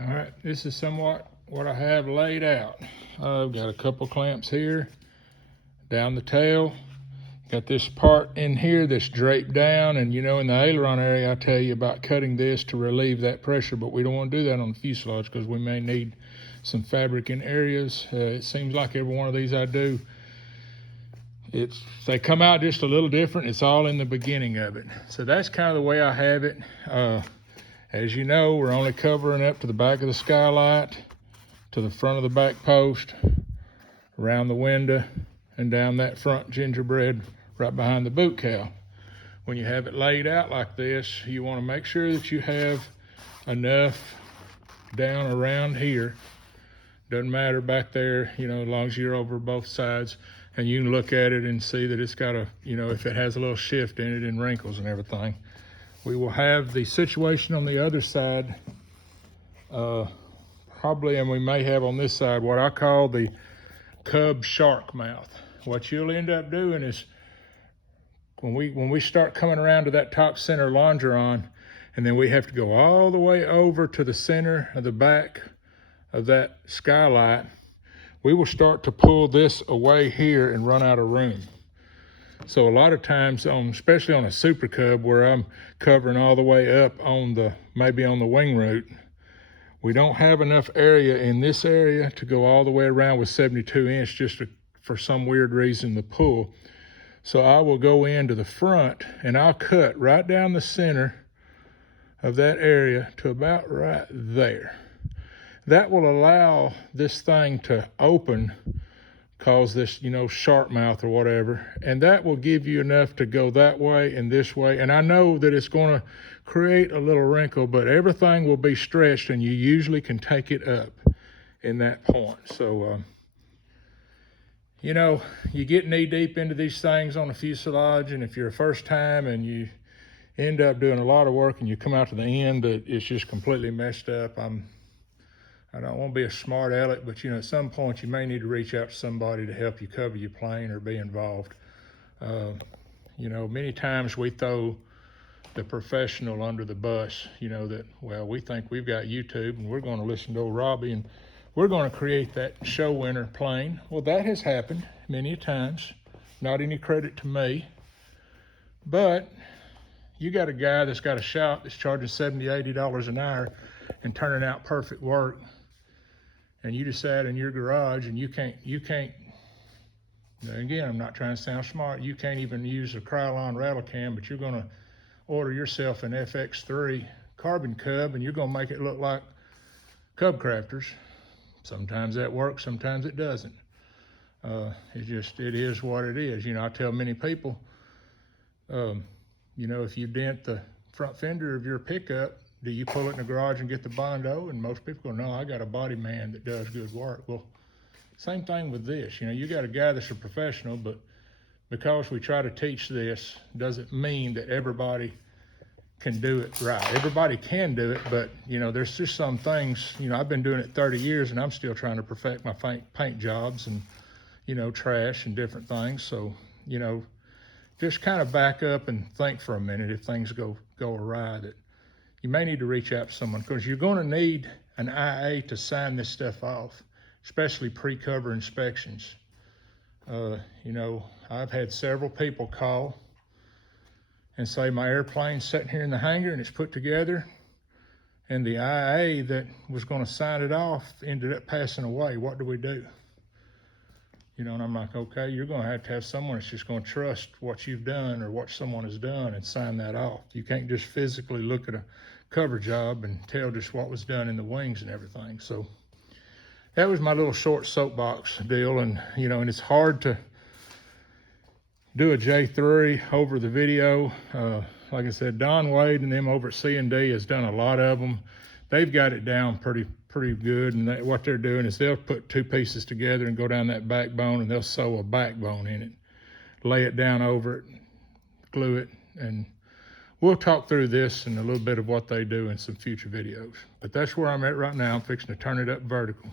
All right, this is somewhat what I have laid out. I've got a couple clamps here down the tail. Got this part in here that's draped down, and you know, in the aileron area I tell you about cutting this to relieve that pressure, but we don't want to do that on the fuselage because we may need some fabric in areas. It seems like every one of these I do, they come out just a little different. It's all in the beginning of it. So that's kind of the way I have it. As you know, we're only covering up to the back of the skylight, to the front of the back post, around the window, and down that front gingerbread right behind the boot cowl. When you have it laid out like this, you want to make sure that you have enough down around here. Doesn't matter back there, you know, as long as you're over both sides, and you can look at it and see that it's got a, you know, if it has a little shift in it and wrinkles and everything. We will have the situation on the other side, probably, and we may have on this side what I call the cub shark mouth. What you'll end up doing is when we start coming around to that top center longeron, and then we have to go all the way over to the center of the back of that skylight, we will start to pull this away here and run out of room. So a lot of times, especially on a Super Cub where I'm covering all the way up on maybe on the wing root, we don't have enough area in this area to go all the way around with 72 inch just for some weird reason to pull. So I will go into the front and I'll cut right down the center of that area to about right there. That will allow this thing to open, cause this, you know, shark mouth or whatever, and that will give you enough to go that way and this way. And I know that it's going to create a little wrinkle, but everything will be stretched and you usually can take it up in that point. So you know, you get knee deep into these things on the fuselage, and if you're a first time and you end up doing a lot of work and you come out to the end that it's just completely messed up, I don't want to be a smart aleck, but you know, at some point you may need to reach out to somebody to help you cover your plane or be involved. You know, many times we throw the professional under the bus, you know, that, well, we think we've got YouTube and we're going to listen to old Robbie and we're going to create that show winner plane. Well, that has happened many times. Not any credit to me, but you got a guy that's got a shop that's charging $70, $80 an hour and turning out perfect work, and you decide in your garage and you can't, again, I'm not trying to sound smart, you can't even use a Krylon rattle cam, but you're going to order yourself an FX3 carbon cub and you're going to make it look like Cub Crafters. Sometimes that works, sometimes it doesn't. It is what it is. You know, I tell many people, you know, if you dent the front fender of your pickup, do you pull it in the garage and get the Bondo? And most people go, no, I got a body man that does good work. Well, same thing with this. You know, you got a guy that's a professional, but because we try to teach this doesn't mean that everybody can do it right. Everybody can do it, but you know, there's just some things, you know, I've been doing it 30 years and I'm still trying to perfect my paint jobs and, you know, trash and different things. So, you know, just kind of back up and think for a minute if things go awry, that you may need to reach out to someone, because you're going to need an IA to sign this stuff off, especially pre-cover inspections. You know, I've had several people call and say my airplane's sitting here in the hangar and it's put together, and the IA that was going to sign it off ended up passing away. What do we do? You know, and I'm like, okay, you're going to have someone that's just going to trust what you've done or what someone has done and sign that off. You can't just physically look at a cover job and tell just what was done in the wings and everything. So that was my little short soapbox deal. And, you know, and it's hard to do a J3 over the video. Like I said, Don Wade and them over at C&D has done a lot of them. They've got it down pretty good, and what they're doing is they'll put two pieces together and go down that backbone, and they'll sew a backbone in it, lay it down over it, glue it, and we'll talk through this and a little bit of what they do in some future videos. But that's where I'm at right now. I'm fixing to turn it up vertical.